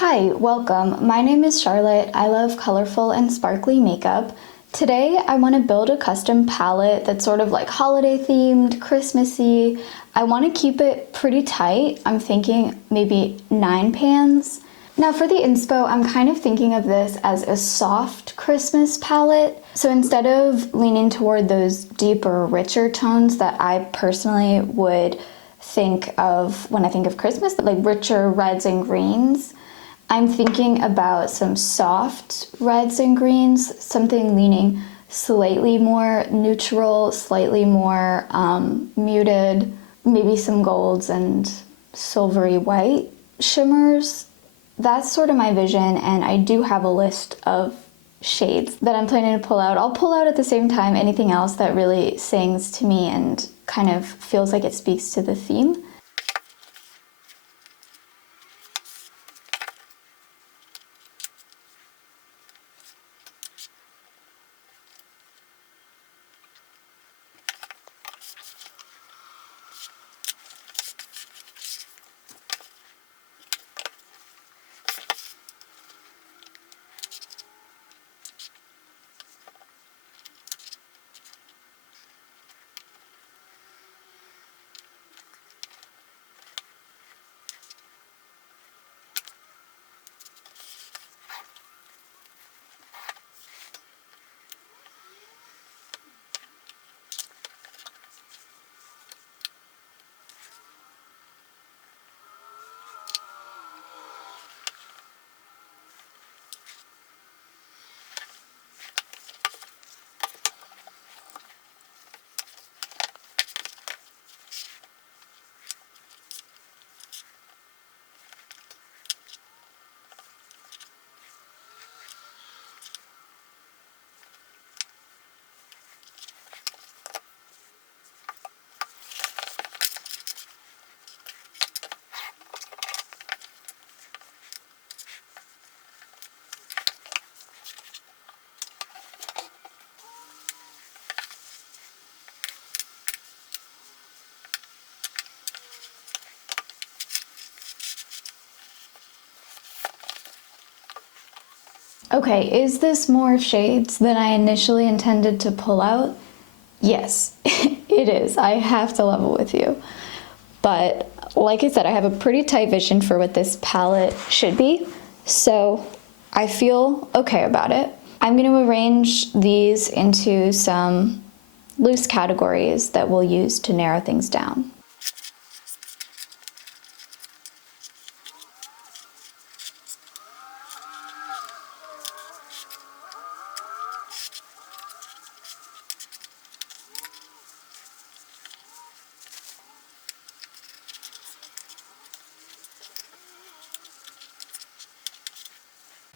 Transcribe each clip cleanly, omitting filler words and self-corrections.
Hi, welcome. My name is Charlotte. I love colorful and sparkly makeup. Today I want to build a custom palette that's sort of like holiday themed, Christmassy. I want to keep it pretty tight. I'm thinking maybe 9 pans. Now for the inspo, I'm kind of thinking of this as a soft Christmas palette. So instead of leaning toward those deeper, richer tones that I personally would think of when I think of Christmas, like richer reds and greens, I'm thinking about some soft reds and greens, something leaning slightly more neutral, slightly more muted, maybe some golds and silvery white shimmers. That's sort of my vision, and I do have a list of shades that I'm planning to pull out. I'll pull out at the same time anything else that really sings to me and kind of feels like it speaks to the theme. Okay, is this more shades than I initially intended to pull out? Yes, it is. I have to level with you. But like I said, I have a pretty tight vision for what this palette should be, so I feel okay about it. I'm going to arrange these into some loose categories that we'll use to narrow things down.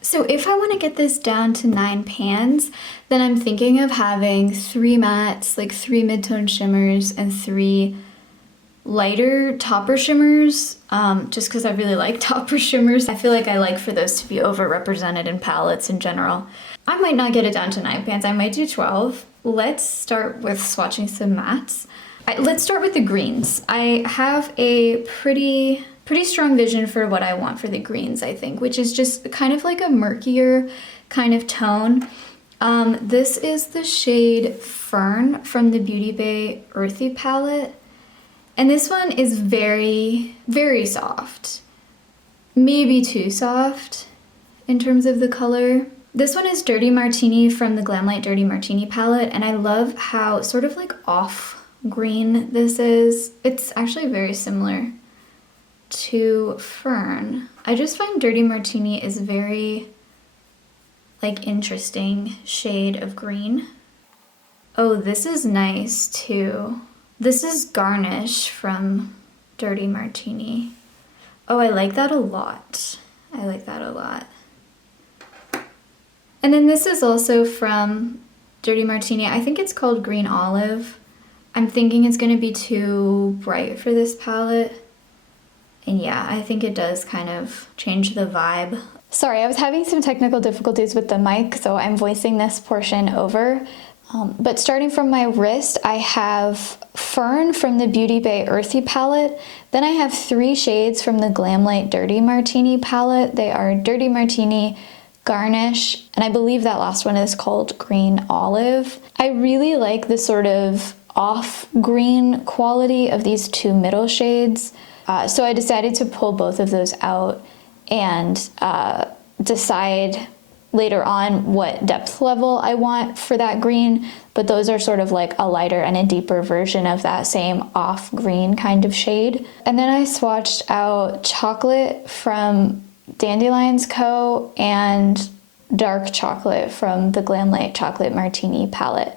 So if I want to get this down to 9 pans, then I'm thinking of having 3 mattes, like 3 mid-tone shimmers and 3 lighter topper shimmers, just because I really like topper shimmers. I feel like I like for those to be overrepresented in palettes in general. I might not get it down to 9 pans, I might do 12. Let's start with swatching some mattes. Let's start with the greens. I have a pretty strong vision for what I want for the greens, I think, which is just kind of like a murkier kind of tone. This is the shade Fern from the Beauty Bay Earthy palette. And this one is very, very soft. Maybe too soft in terms of the color. This one is Dirty Martini from the Glamlite Dirty Martini palette, and I love how sort of like off green this is. It's actually very similar to Fern. I just find Dirty Martini is very like interesting shade of green. Oh, this is nice too. This is Garnish from Dirty Martini. Oh, I like that a lot. I like that a lot. And then this is also from Dirty Martini. I think it's called Green Olive. I'm thinking it's gonna be too bright for this palette. And yeah, I think it does kind of change the vibe. Sorry, I was having some technical difficulties with the mic, so I'm voicing this portion over. But starting from my wrist, I have Fern from the Beauty Bay Earthy palette. Then I have 3 shades from the Glamlite Dirty Martini palette. They are Dirty Martini, Garnish, and I believe that last one is called Green Olive. I really like the sort of off green quality of these 2 middle shades. So I decided to pull both of those out and decide later on what depth level I want for that green, but those are sort of like a lighter and a deeper version of that same off green kind of shade. And then I swatched out Chocolate from DandylionsCo and Dark Chocolate from the Glamlite Chocolate Martini palette.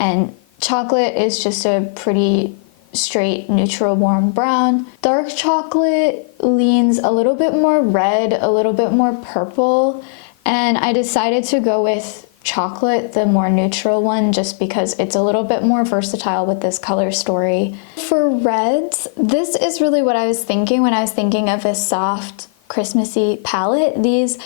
And Chocolate is just a pretty straight neutral warm brown. Dark Chocolate leans a little bit more red, a little bit more purple, and I decided to go with Chocolate, the more neutral one, just because it's a little bit more versatile with this color story. For reds, this is really what I was thinking when I was thinking of a soft Christmassy palette. These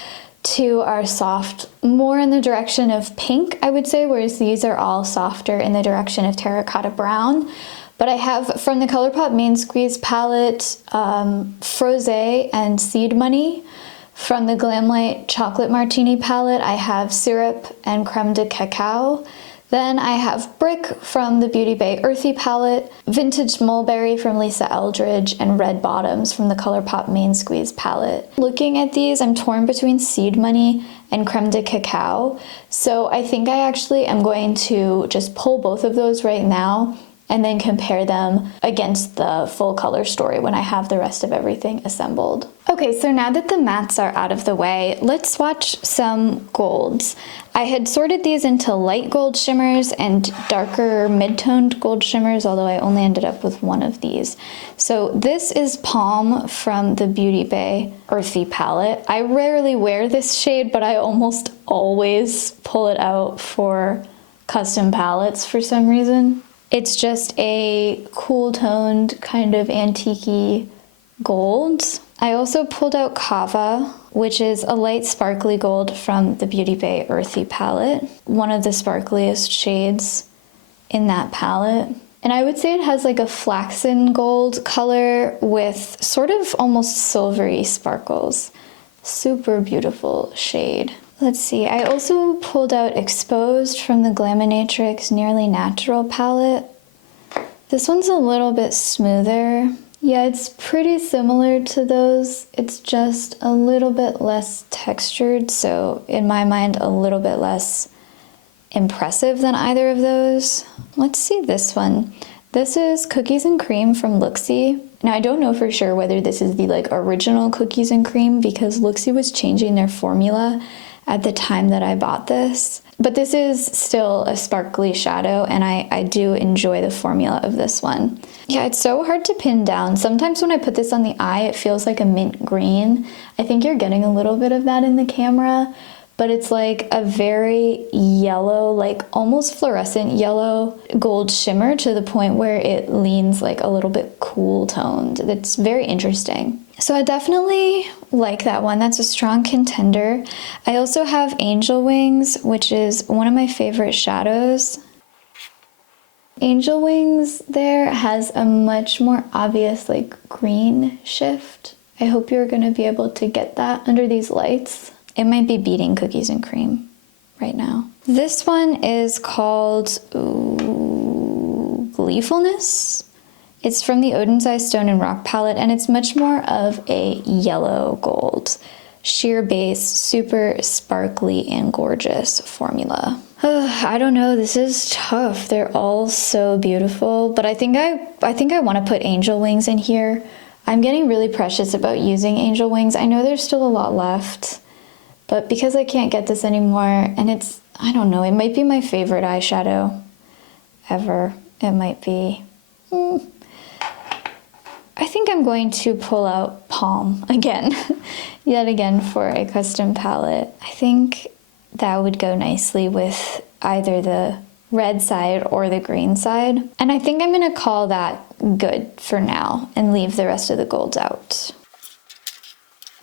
2 are soft, more in the direction of pink, I would say, whereas these are all softer in the direction of terracotta brown. But I have from the ColourPop Main Squeeze palette, Frosé and Seed Money. From the Glamlite Chocolate Martini palette, I have Syrup and Crème de Cacao. Then I have Brick from the Beauty Bay Earthy palette, Vintage Mulberry from Lisa Eldridge, and Red Bottoms from the ColourPop Main Squeeze palette. Looking at these, I'm torn between Seed Money and Crème de Cacao. So I think I actually am going to just pull both of those right now and then compare them against the full color story when I have the rest of everything assembled. Okay, so now that the mattes are out of the way, let's swatch some golds. I had sorted these into light gold shimmers and darker mid-toned gold shimmers, although I only ended up with one of these. So this is Palm from the Beauty Bay Earthy palette. I rarely wear this shade, but I almost always pull it out for custom palettes for some reason. It's just a cool toned kind of antique-y gold. I also pulled out Kava, which is a light sparkly gold from the Beauty Bay Earthy palette, one of the sparkliest shades in that palette. And I would say it has like a flaxen gold color with sort of almost silvery sparkles. Super beautiful shade. Let's see, I also pulled out Exposed from the Glaminatrix Nearly Natural palette. This one's a little bit smoother. Yeah, it's pretty similar to those. It's just a little bit less textured, so in my mind, a little bit less impressive than either of those. Let's see this one. This is Cookies and Cream from Looxi. Now, I don't know for sure whether this is the like original Cookies and Cream because Looxi was changing their formula at the time that I bought this. But this is still a sparkly shadow, and I do enjoy the formula of this one. Yeah, it's so hard to pin down. Sometimes when I put this on the eye, it feels like a mint green. I think you're getting a little bit of that in the camera, but it's like a very yellow, like almost fluorescent yellow gold shimmer to the point where it leans like a little bit cool toned. It's very interesting. So I definitely like that one. That's a strong contender. I also have Angel Wings, which is one of my favorite shadows. Angel Wings there has a much more obvious like green shift. I hope you're gonna be able to get that under these lights. It might be beating Cookies and Cream right now. This one is called Gleefulness. It's from the Oden's Eye Stone and Rock palette, and it's much more of a yellow gold. Sheer base, super sparkly and gorgeous formula. I don't know, this is tough. They're all so beautiful, but I think I want to put Angel Wings in here. I'm getting really precious about using Angel Wings. I know there's still a lot left, but because I can't get this anymore, and it's, I don't know, it might be my favorite eyeshadow ever. It might be. I think I'm going to pull out Palm again, yet again for a custom palette. I think that would go nicely with either the red side or the green side. And I think I'm gonna call that good for now and leave the rest of the golds out.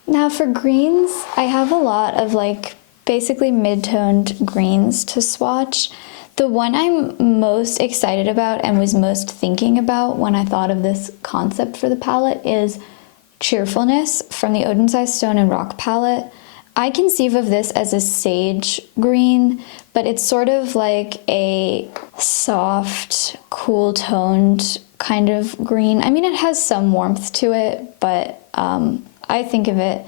Now for greens, I have a lot of like basically mid-toned greens to swatch. The one I'm most excited about and was most thinking about when I thought of this concept for the palette is Cheerfulness from the Oden Stone and Rock palette. I conceive of this as a sage green, but it's sort of like a soft, cool-toned kind of green. I mean, it has some warmth to it, but I think of it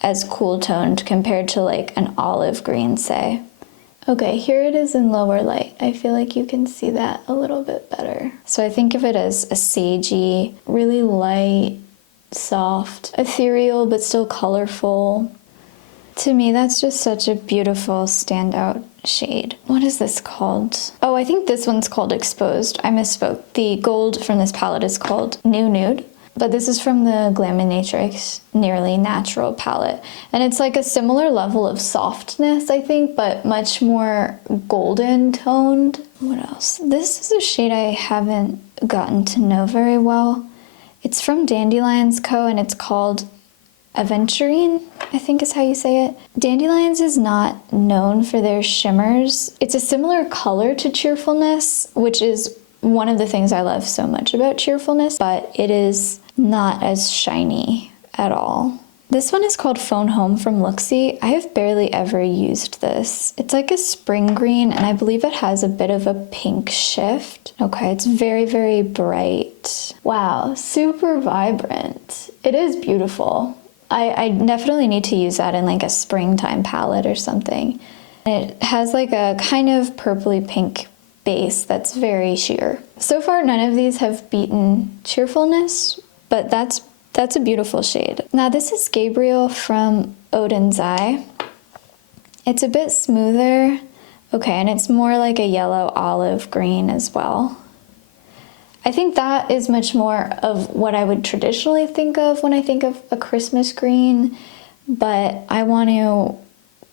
as cool-toned compared to like an olive green, say. Okay, here it is in lower light. I feel like you can see that a little bit better. So I think of it as a sagey, really light, soft, ethereal, but still colorful. To me, that's just such a beautiful standout shade. What is this called? Oh, I think this one's called Exposed. I misspoke. The gold from this palette is called New Nude, but this is from the Glamlite Nearly Natural palette. And it's like a similar level of softness, I think, but much more golden toned. What else? This is a shade I haven't gotten to know very well. It's from DandylionsCo and it's called Aventurine, I think is how you say it. Dandelions is not known for their shimmers. It's a similar color to Cheerfulness, which is one of the things I love so much about Cheerfulness, but it is not as shiny at all. This one is called Phone Home from Looxi. I have barely ever used this. It's like a spring green, and I believe it has a bit of a pink shift. Okay, it's very, very bright. Wow, super vibrant. It is beautiful. I definitely need to use that in like a springtime palette or something. It has like a kind of purpley pink base that's very sheer. So far, none of these have beaten Cheerfulness, but that's a beautiful shade. Now this is Gabriel from Oden's Eye. It's a bit smoother. Okay, and it's more like a yellow olive green as well. I think that is much more of what I would traditionally think of when I think of a Christmas green, but I want to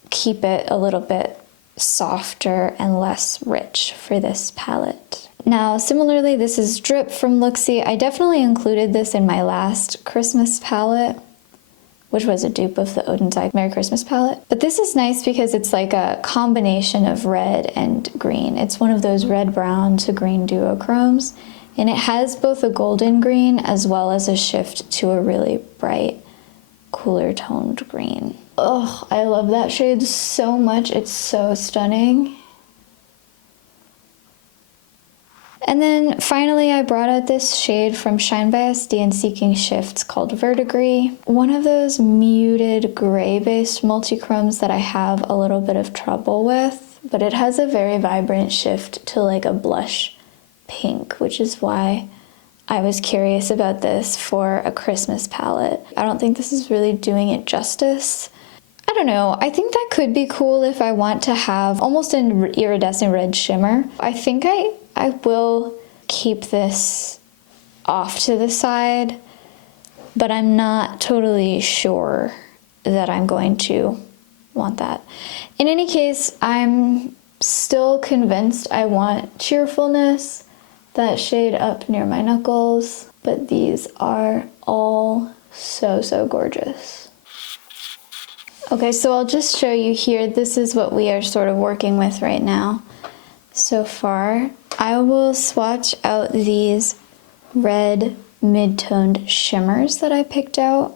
keep it a little bit softer and less rich for this palette. Now, similarly, this is Drip from Looxi. I definitely included this in my last Christmas palette, which was a dupe of the Oden's Eye Merry Christmas palette. But this is nice because it's like a combination of red and green. It's one of those red-brown to green duochromes, and it has both a golden green as well as a shift to a really bright, cooler toned green. Oh, I love that shade so much. It's so stunning. And then finally, I brought out this shade from Shine by SD and Seekingshifts called Verdigris. One of those muted gray-based multichromes that I have a little bit of trouble with, but it has a very vibrant shift to like a blush pink, which is why I was curious about this for a Christmas palette. I don't think this is really doing it justice. I don't know, I think that could be cool if I want to have almost an iridescent red shimmer. I think I will keep this off to the side, but I'm not totally sure that I'm going to want that. In any case, I'm still convinced I want Cheerfulness, that shade up near my knuckles, but these are all so gorgeous. Okay, so I'll just show you here. This is what we are sort of working with right now so far. I will swatch out these red mid-toned shimmers that I picked out.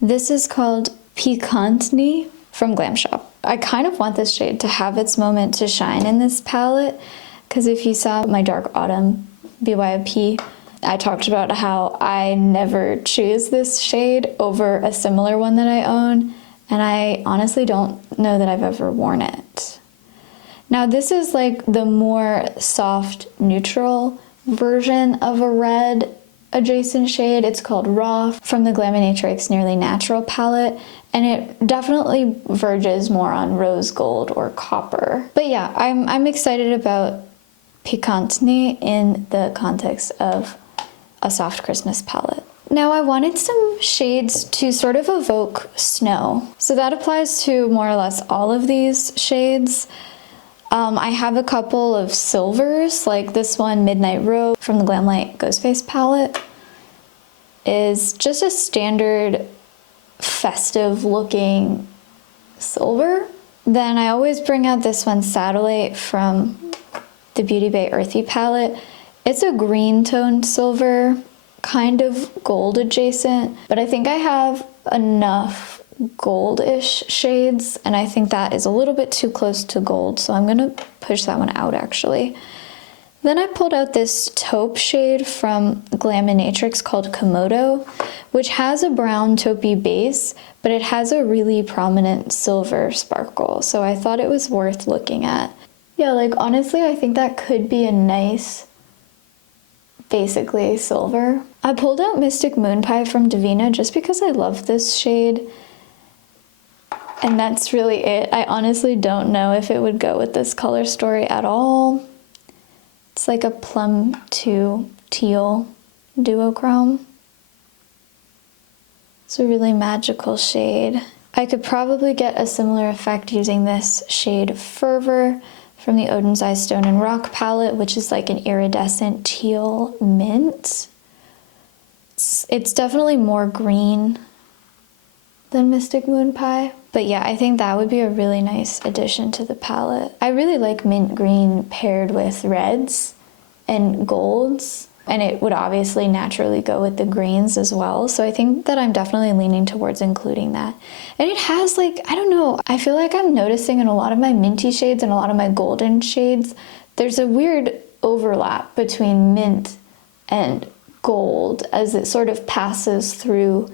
This is called Pikantny from Glam Shop. I kind of want this shade to have its moment to shine in this palette, because if you saw my Dark Autumn BYOP, I talked about how I never choose this shade over a similar one that I own, and I honestly don't know that I've ever worn it. Now this is like the more soft neutral version of a red adjacent shade. It's called Raw from the Glamlite Nearly Natural palette, and it definitely verges more on rose gold or copper. But yeah, I'm excited about Pikantny in the context of a soft Christmas palette. Now I wanted some shades to sort of evoke snow. So that applies to more or less all of these shades. I have a couple of silvers, like this one, Midnight Robe from the Glamlite Ghostface palette, is just a standard festive looking silver. Then I always bring out this one, Satellite from the Beauty Bay Earthy palette. It's a green toned silver, kind of gold adjacent, but I think I have enough goldish shades, and I think that is a little bit too close to gold, so I'm gonna push that one out actually. Then I pulled out this taupe shade from Glaminatrix called Komodo, which has a brown taupey base, but it has a really prominent silver sparkle, so I thought it was worth looking at. Yeah, like honestly, I think that could be a nice, basically silver. I pulled out Mystic Moon Pie from Divina just because I love this shade, and that's really it. I honestly don't know if it would go with this color story at all. It's like a plum to teal duochrome. It's a really magical shade. I could probably get a similar effect using this shade Fervor from the Oden's Eye Stone and Rock palette, which is like an iridescent teal mint. It's definitely more green than Mystic Moon Pie. But yeah, I think that would be a really nice addition to the palette. I really like mint green paired with reds and golds, and it would obviously naturally go with the greens as well. So I think that I'm definitely leaning towards including that. And it has like, I don't know, I feel like I'm noticing in a lot of my minty shades and a lot of my golden shades, there's a weird overlap between mint and gold as it sort of passes through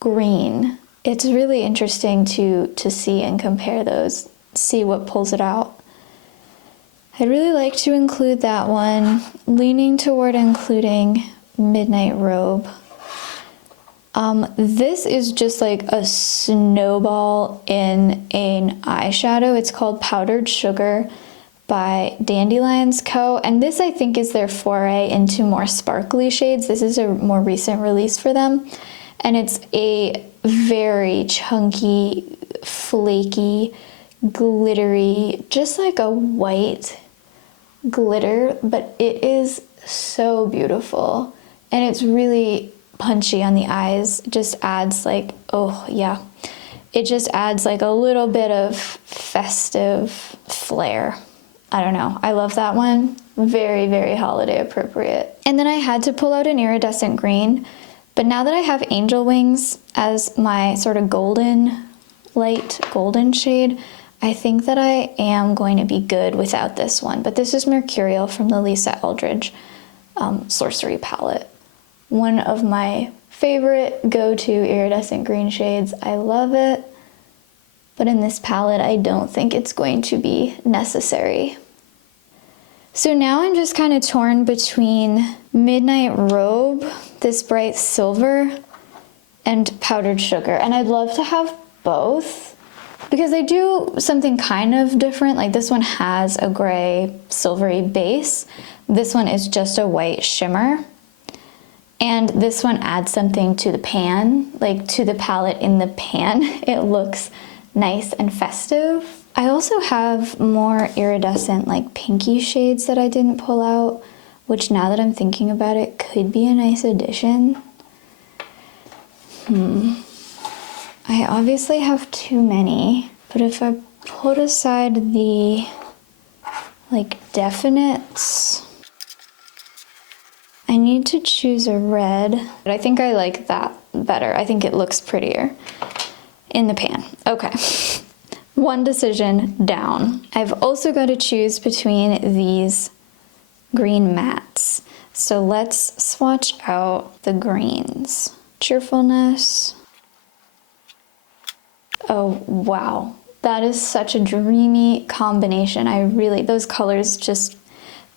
green. It's really interesting to see and compare those, see what pulls it out. I'd really like to include that one, leaning toward including Midnight Robe. This is just like a snowball in an eyeshadow. It's called Powdered Sugar by DandylionsCo, and this I think is their foray into more sparkly shades. This is a more recent release for them, and it's a very chunky, flaky, glittery, just like a white glitter, but it is so beautiful, and it's really punchy on the eyes. It just adds like, oh yeah, it just adds like a little bit of festive flair. I don't know, I love that one. Very, very holiday appropriate. And then I had to pull out an iridescent green, but now that I have Angel Wings as my sort of golden, light golden shade, I think that I am going to be good without this one. But this is Mercurial from the Lisa Eldridge Sorcery palette. One of my favorite go-to iridescent green shades. I love it. But in this palette, I don't think it's going to be necessary. So now I'm just kind of torn between Midnight Robe, this bright silver, and Powdered Sugar. And I'd love to have both, because they do something kind of different. Like this one has a gray silvery base. This one is just a white shimmer. And this one adds something to the pan, like to the palette in the pan. It looks nice and festive. I also have more iridescent like pinky shades that I didn't pull out, which now that I'm thinking about it could be a nice addition. I obviously have too many, but if I put aside the like definites, I need to choose a red. But I think I like that better. I think it looks prettier in the pan. Okay. One decision down. I've also got to choose between these green mattes. So let's swatch out the greens. Cheerfulness. Oh, wow. That is such a dreamy combination. Those colors just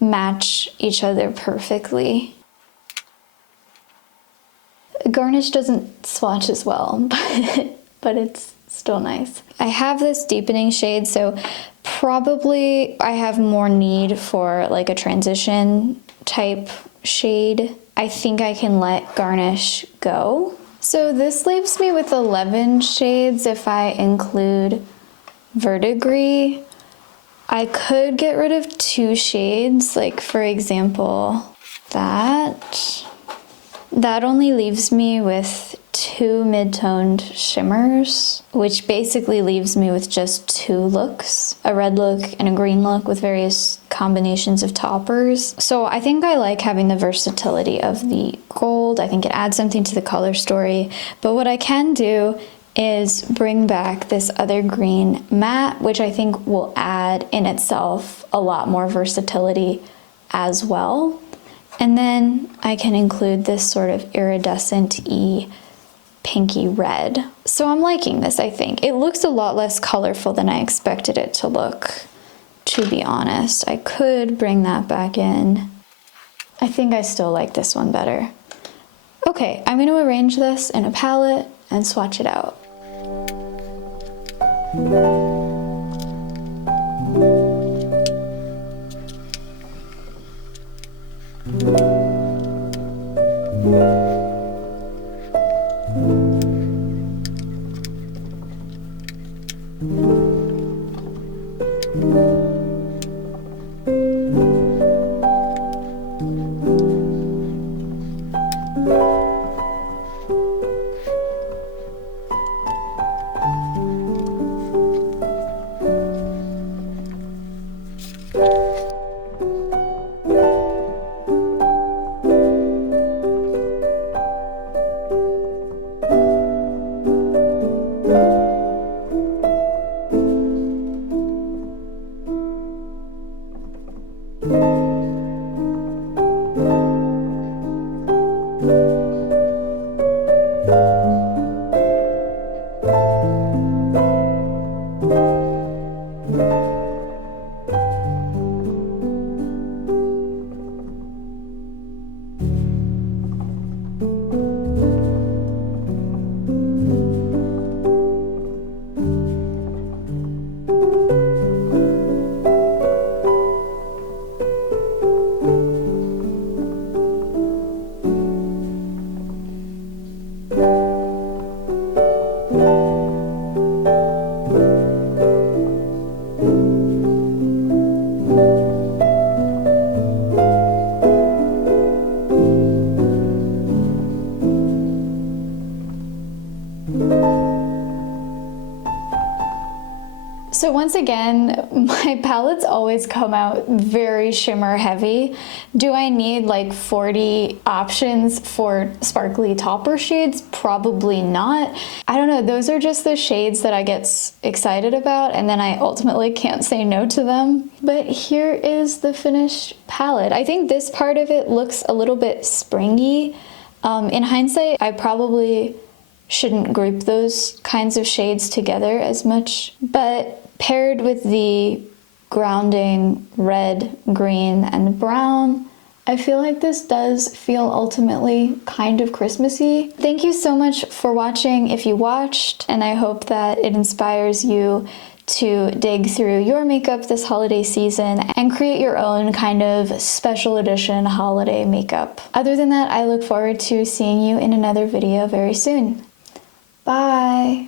match each other perfectly. Garnish doesn't swatch as well, but it's still nice. I have this deepening shade, so probably I have more need for like a transition type shade. I think I can let Garnish go. So this leaves me with 11 shades if I include Verdigris. I could get rid of 2 shades, like for example, that only leaves me with 2 mid-toned shimmers, which basically leaves me with just 2 looks, a red look and a green look with various combinations of toppers. So I think I like having the versatility of the gold. I think it adds something to the color story. But what I can do is bring back this other green matte, which I think will add in itself a lot more versatility as well. And then I can include this sort of iridescent-y pinky red. So I'm liking this, I think. It looks a lot less colorful than I expected it to look, to be honest. I could bring that back in. I think I still like this one better. Okay, I'm going to arrange this in a palette and swatch it out. So once again, my palettes always come out very shimmer heavy. Do I need like 40 options for sparkly topper shades? Probably not. I don't know, those are just the shades that I get excited about, and then I ultimately can't say no to them. But here is the finished palette. I think this part of it looks a little bit springy. In hindsight, I probably shouldn't group those kinds of shades together as much, but paired with the grounding red, green, and brown, I feel like this does feel ultimately kind of Christmassy. Thank you so much for watching if you watched, and I hope that it inspires you to dig through your makeup this holiday season and create your own kind of special edition holiday makeup. Other than that, I look forward to seeing you in another video very soon. Bye!